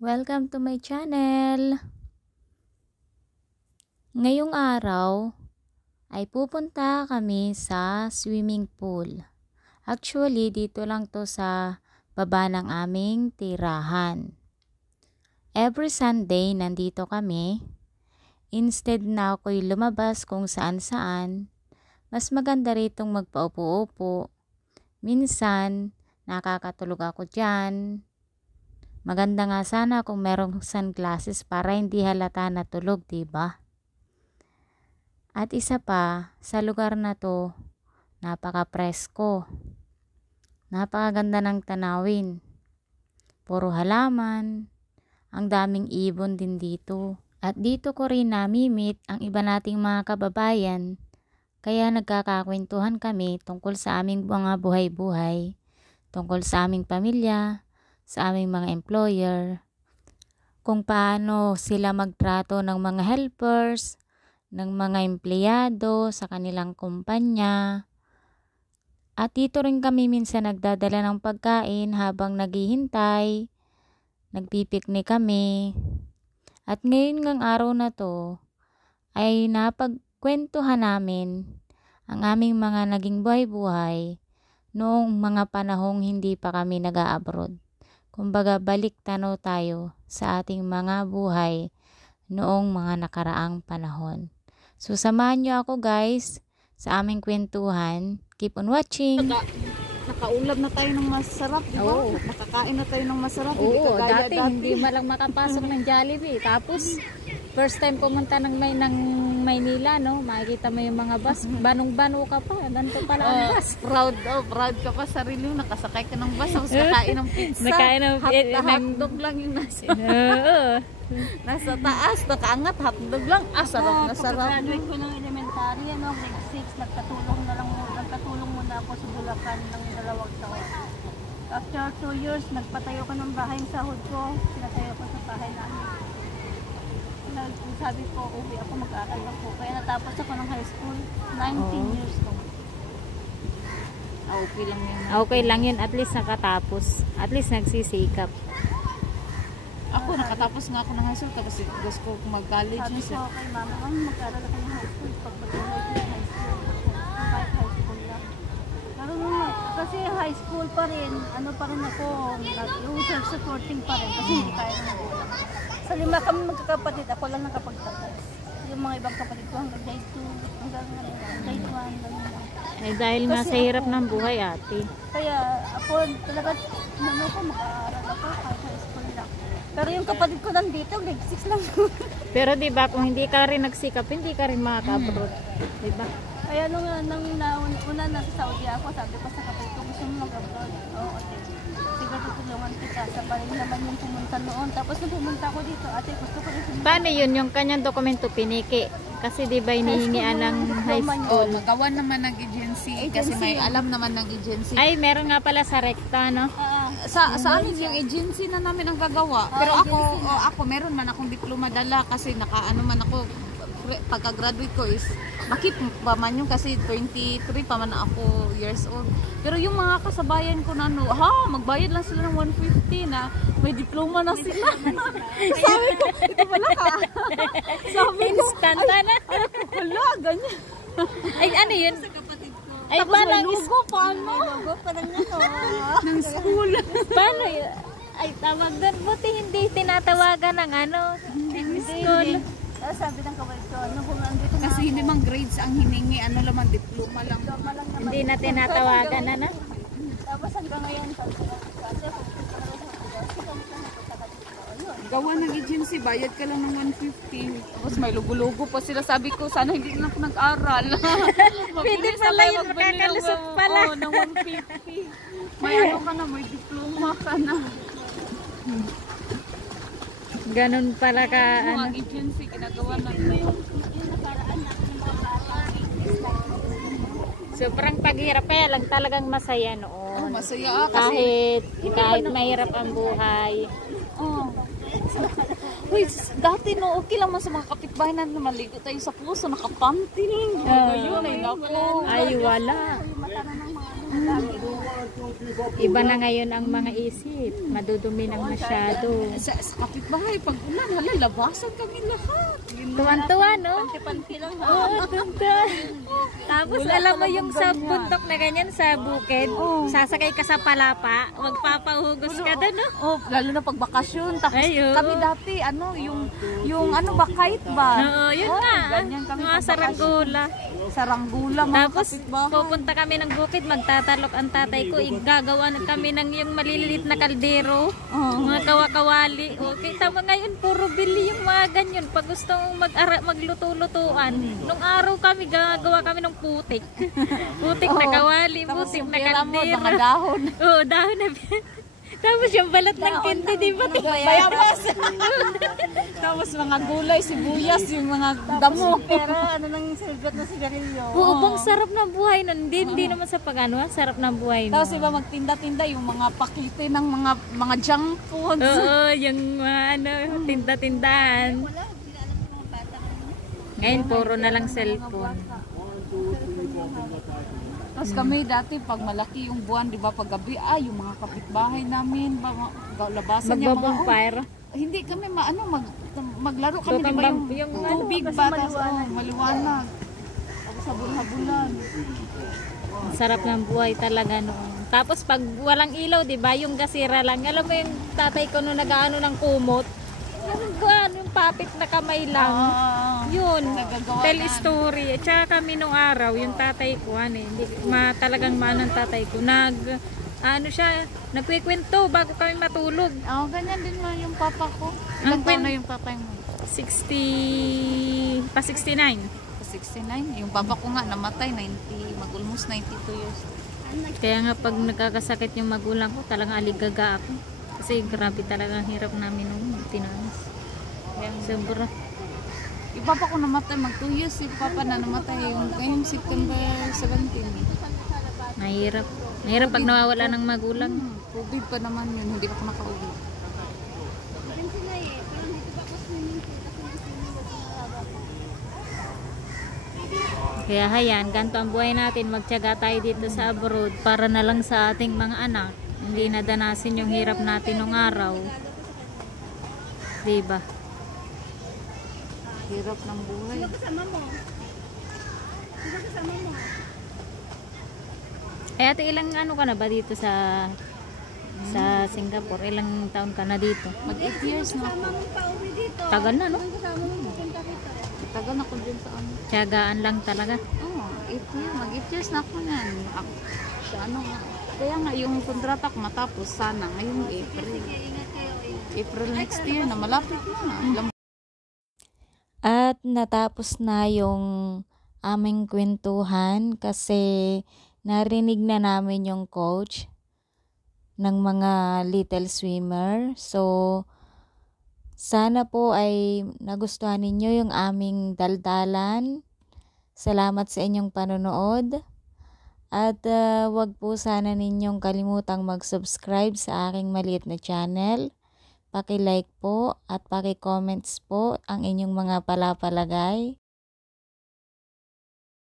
Welcome to my channel. Ngayong araw ay pupunta kami sa swimming pool. Actually, dito lang to sa baba ng aming tirahan. Every Sunday, nandito kami. Instead na ako'y lumabas kung saan-saan, mas maganda ritong magpaupo-upo. Minsan, nakakatulog ako dyan. Maganda nga sana kung merong sunglasses para hindi halata na tulog, diba? At isa pa, sa lugar na to, napaka-presko. Napakaganda ng tanawin. Puro halaman. Ang daming ibon din dito. At dito ko rin namimit ang iba nating mga kababayan. Kaya nagkakakwentuhan kami tungkol sa aming mga buhay-buhay, tungkol sa aming pamilya, sa aming mga employer, kung paano sila magtrato ng mga helpers, ng mga empleyado sa kanilang kumpanya. At dito rin kami minsan nagdadala ng pagkain habang naghihintay, nagpipiknik kami. At ngayon ngang araw na to ay napagkwentuhan namin ang aming mga naging buhay-buhay noong mga panahong hindi pa kami nag-a-abroad. Kumbaga, balik tanaw tayo sa ating mga buhay noong mga nakaraang panahon. So, samahan nyo ako guys sa aming kwentuhan. Keep on watching! Nakaulab na tayo ng masarap, di ba? Oo. Nakakain na tayo ng masarap. Oo, dati hindi malang makapasok ng Jollibee. Tapos, first time pumunta ng Maynila, no? Makikita mo yung mga bus. Banong-bano ka pa. Ganito pala ang bus. Proud ka pa sarili mo. Nakasakay ka ng bus. Tapos nakain ng pizza. Nakain ng hotdog lang yung nasa. Nasa taas. Nakaangat. Hotdog lang. Sarap na sarap. Pagka-graduate ko ng elementary, grade 6, nagkatulong muna ako sa Bulacan ng 2 taon. After 2 years, nagpatayo ko ng bahay sa sahod ko. Pinatayo ko sa bahay namin. Sabi ko, uwi ako, mag-aaral ako. Kaya natapos ako ng high school, 19 years old. Okay lang yun. Okay lang yun. At least nakatapos. At least nagsisikap. Ako, nakatapos nga ako ng high school. Tapos gusto ko mag-college. Sabi ko kay mama, mag-aaral ako ng high school. Pagpatuloy ko ng high school, kahit high school lang. Pero kasi high school pa rin, ano pa rin ako, yung self-supporting pa rin. Kasi hindi kaya ng magulang. Sa 5 kami magkakapatid, ako lang nakapagtapos. Yung mga ibang kapatid ko hanggang grade 2, hanggang grade 1, hanggang Eh, dahil nga sa hirap ng buhay, ate. kaya ako talaga, mag-aaral ako kahit high school lang. Pero yung kapatid ko nandito, grade 6 lang. Pero di ba kung hindi ka rin nagsikap, hindi ka rin makaka-abroad. Di ba? Kaya nung una nasa Saudi ako, sabi ko sa kapatid ko, gusto mo mag-abroad? Oo, okay. Sige, tutulungan kita. Sabay naman yung pumunta noon. Tapos nung pumunta ako dito, ate, gusto ko rin pumunta. Paano yun? Yung kanyang dokumento piniki? Kasi di ba hinihingian ng high school? Magawa naman ng agency. Kasi may alam naman ng agency. Ay, meron nga pala sa rekta, no? Sa amin yung agency na namin ang gagawa. Pero ako meron man akong diploma dala kasi nakaano man ako pagka-graduate ko is makip pa man yung kasi 23 pa man ako years old. Pero yung mga kasabayan ko na magbayad lang sila ng 150 na may diploma na sila. Sabi ko, ito pala ka. Sabi ko, Instant na. wala, ganyan. Ay, ano yun? Sa kapatid ko. Ay, Tapos may logo, paano? Logo pa rin ano. Ng school. Paano yun? Ay, tawag doon. Buti hindi tinatawagan ng ano. School. Tapos sabi ng kapatid ko, kung nandito na Kasi hindi mang grades ang hiningi, ano laman, diploma lang. diploma lang naman. Hindi na tinatawagan na, no? Tapos hanggang ngayon, sabi ko, kasi kung gusto ko rin sa Gawa ng agency, bayad ka lang ng 150. Tapos may lugo-lugo pa sila. Sabi ko, sana hindi na ako nag-aral. Pwede pala yun, makakalusot pala. Oo, ng 150. May ano ka na, may diploma ka na. Ganun pala ka, Ang agency, ginagawa na sobrang paghirap. Kaya lang talagang masaya noon. masaya kasi. Kahit mahirap ang buhay. Uy, dati no, okay lang man sa mga kapitbahay na maligo tayo sa puso, nakapanty. Ngayon ay nako. Ay, wala. Iba na ngayon ang mga isip. Madudumi ng masyado. Sa kapitbahay, pag ulan, hala, labasan kami lahat. Tuwan-tuwa, no? Panti lang ha. Oo, tuwan. Tapos alam mo yung sa bundok na ganyan, sa bukid, sasakay ka sa palapa, magpapahugos ka doon, no? Oh, lalo na pag bakasyon. Tapos Ay, oo. kami dati, yung ano ba, kite ba? Oo, yun nga. Ganyan kami Mga pag saranggola. Saranggula, mga Tapos kapitbahay. pupunta kami ng bukid, magtatalok ang tatay ko, gagawa na kami ng yung maliliit na kaldero, mga kawakawali. Okay, tama ngayon, puro bili yung mga ganyan. Pag gusto mong magluto-lutuan, nung araw kami, gagawa kami ng putik. Putik na kawali, Tapos putik yung na pera mo, kaldero. mga dahon. Oo, dahon na. Tapos yung balat ng kindi, di ba? Bayabas. Tapos mga gulay, sibuyas, yung mga damo. Pero ano nang silbet na sigarilyo. Oo, bang sarap ng buhay nun. Hindi naman sa pag-ano, sarap ng buhay nun. Tapos iba magtinda-tinda yung mga pakite ng mga junk foods. Oo, yung mga tinda-tindahan. Ngayon, puro na lang cellphone. Tapos kami dati, pag malaki yung buwan, di ba, pag gabi, yung mga kapitbahay namin, labasan niya mga, Magbabonfire. hindi kami maglaro kami, di ba, yung tubig ba, tapos maliwanag. Tapos habul-habulan. Ang sarap ng buhay talaga noon. Tapos pag walang ilaw, di ba, yung gasira lang. Alam mo yung tatay ko nung nag-ano ng kumot, yung papit na kamay lang. Yun, Nagagawa tell na. story. At saka kami nung araw, yung tatay ko, hindi, talagang maano ng tatay ko, nagkikwento bago kami matulog. Ganyan din man yung papa ko. Ilang taon na yung papa mo? 69. 69. Yung papa ko nga namatay, almost 92 years. Kaya nga pag nagkakasakit yung magulang ko, talagang aligaga ako. Kasi grabe talaga ang hirap namin nung tinamis. Sobra. Yung papa ko namatay, 2 years yung papa na namatay, ngayong September 17. Mahirap. Mahirap pag nawawala ng magulang. COVID pa naman yun, hindi ako nakauwi. Kaya hayan, ganito ang buhay natin. Magtiyaga tayo dito sa abroad para na lang sa ating mga anak. Hindi nadanasin yung hirap natin nung araw. Diba? Hirap ng buhay. Kasama mo. Sino kasama mo? Eh ate, ilang ano ka na ba dito sa Singapore? Ilang taon ka na dito? Mag 8 years na ako. Pauwi dito. Tagal na, no? Kasama mo pupunta kita. Tagal na ko din sa ano. Tiyagaan lang talaga. Mag 8 years na ako yan. Sa ano nga. Kaya nga yung kontrata ko matapos sana ngayong April. April next year na malapit na. At natapos na yung aming kwentuhan kasi narinig na namin yung coach ng mga little swimmer. So, sana po ay nagustuhan ninyo yung aming daldalan. Salamat sa inyong panonood. At wag po sana ninyong kalimutang mag-subscribe sa aking maliit na channel. Paki-like po at paki-comments po ang inyong mga palapalagay.